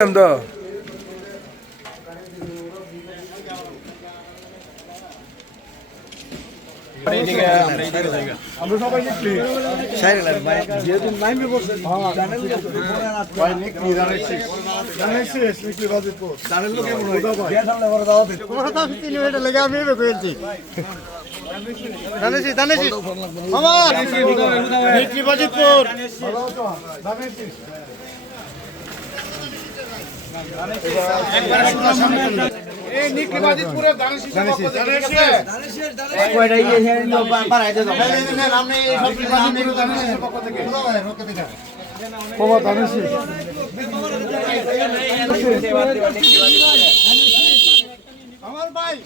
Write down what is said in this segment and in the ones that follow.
더. আমরা সবাই নিচ্ছি যেহেতু নাইমে বসে আমার ভাই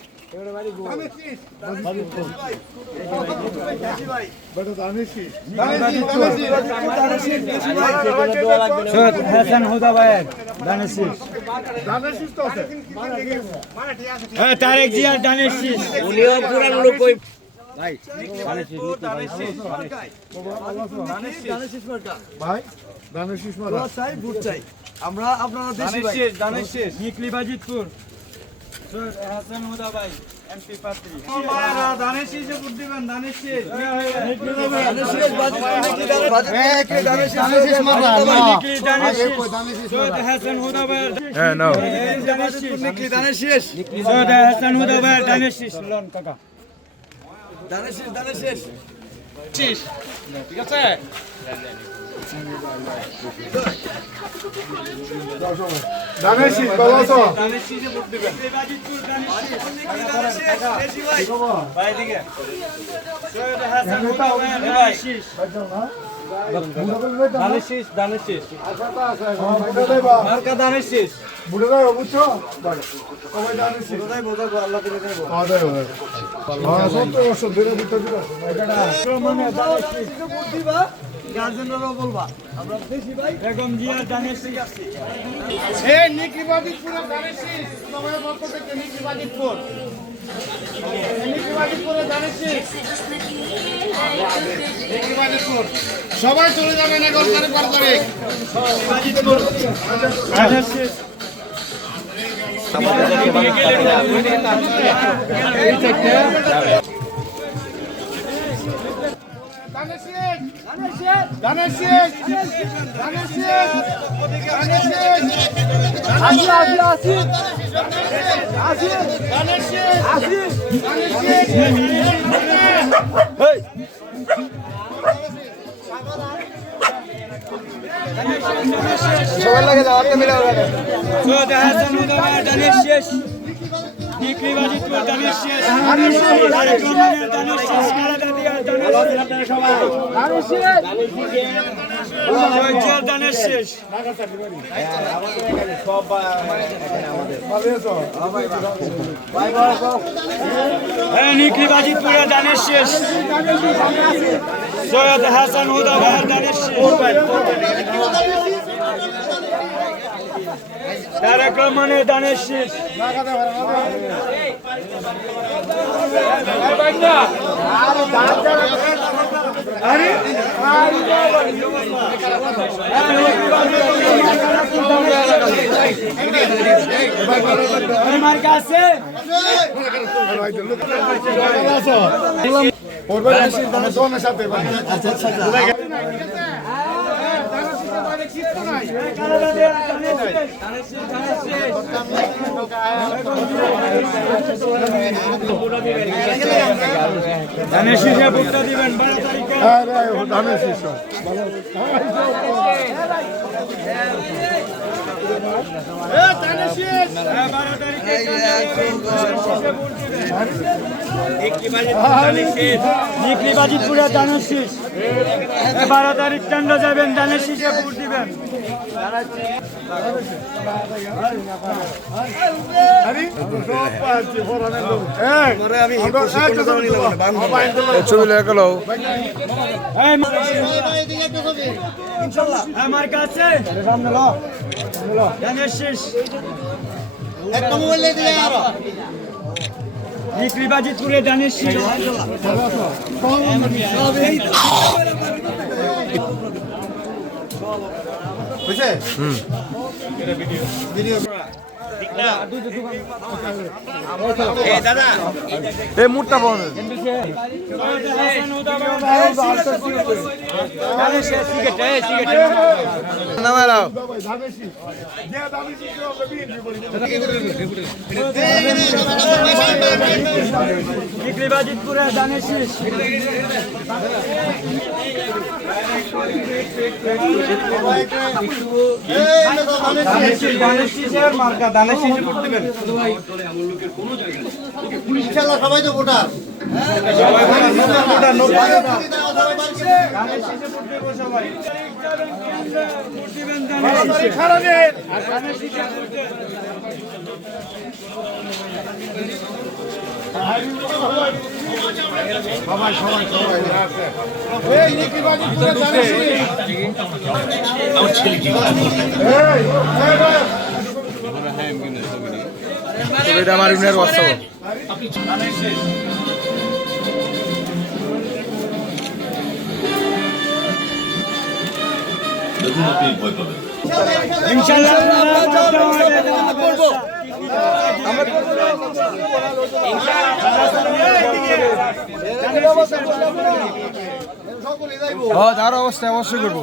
তারেক জিয়ার দানের শীষ উনিও পুরান লোক ওই ভাই দানের শীষ মারা চাই ভোট চাই আমরা আপনারা দেশি ভাই দানের শীষ নিকলি বাজিতপুর সৈয়দ হাসান হুদা ভাই এমপি প্রার্থী মারা দানের শীষে ভোট দিবেন দানের শীষ সৈয়দ হাসান হুদা ভাই হ্যাঁ নাও নিকলি দানের শীষ সৈয়দ হাসান হুদা ভাই দানের শীষ লন কাকা দানের শীষ শীষ ঠিক আছে দানের শীষ ভালো আছো দানের শীষে ভোট দিবেন বাজিতপুর দানের শীষ ভাই দিকে সৈয়দ হাসান হুদা ভাই দানের শীষ দানের শীষ মার্কা দানের শীষ বুড়ো ভাই বুঝছো সবাই দানের শীষ আল্লাহ করে দেবো গার্জেনরাও বলবা আমরা দেশি ভাই বেগম জিয়া দানের শীষ এই নিকলিবাজিতপুরের দানের শীষ সবাই পক্ষ থেকে নিকলিবাজিতপুর নিকলিবাজিতপুরের দানের শীষ নিকলিবাজিতপুর সবাই চলে যাবেন এখন তারিখ 12 তারিখ দানের শীষ সবাই লাগে দাওয়াতে মিলে হবে সৈয়দ হাসান হুদা ভাই দানের শীষ নিকলি বাজিতপুর দানের শীষ তারেক রহমানের দানের শীষ খালেদা জিয়ার দানের শীষ সৈয়দ জিয়ার দানের শীষ নিকলি বাজিতপুরের দানের শীষ সৈয়দ হাসান হুদা ভাইয়ের দানের শীষ তারেক রহমানের দানের শীষ মার্কা আছে ধানের শীষে ভোটটা দিবেন 12 তারিখে ধানের শীষ নিকলি বাজিতপুরের দানের শীষ 12 তারিখ কেন্দ্র যাবেন দানের শীষে ভোট দিবেন ছবি লেখা গেল আমার কাছে দানের শীষ নিকলি বাজিতপুরে দানের শীষ বুঝছে এই মুটটা বন্ধ নামালাও বিক্রিবাজিতপুরে ধানের শীষ ধানের শীষের মার্কা ধানের শীষে ভোট দিবেন ইনশাআল্লাহ সবাই তো ভোটার এটা আমার ইউনিয়নের বাস্তব দেখুন আপনি ভয় পাবেন তার অবস্থা অবশ্যই করবো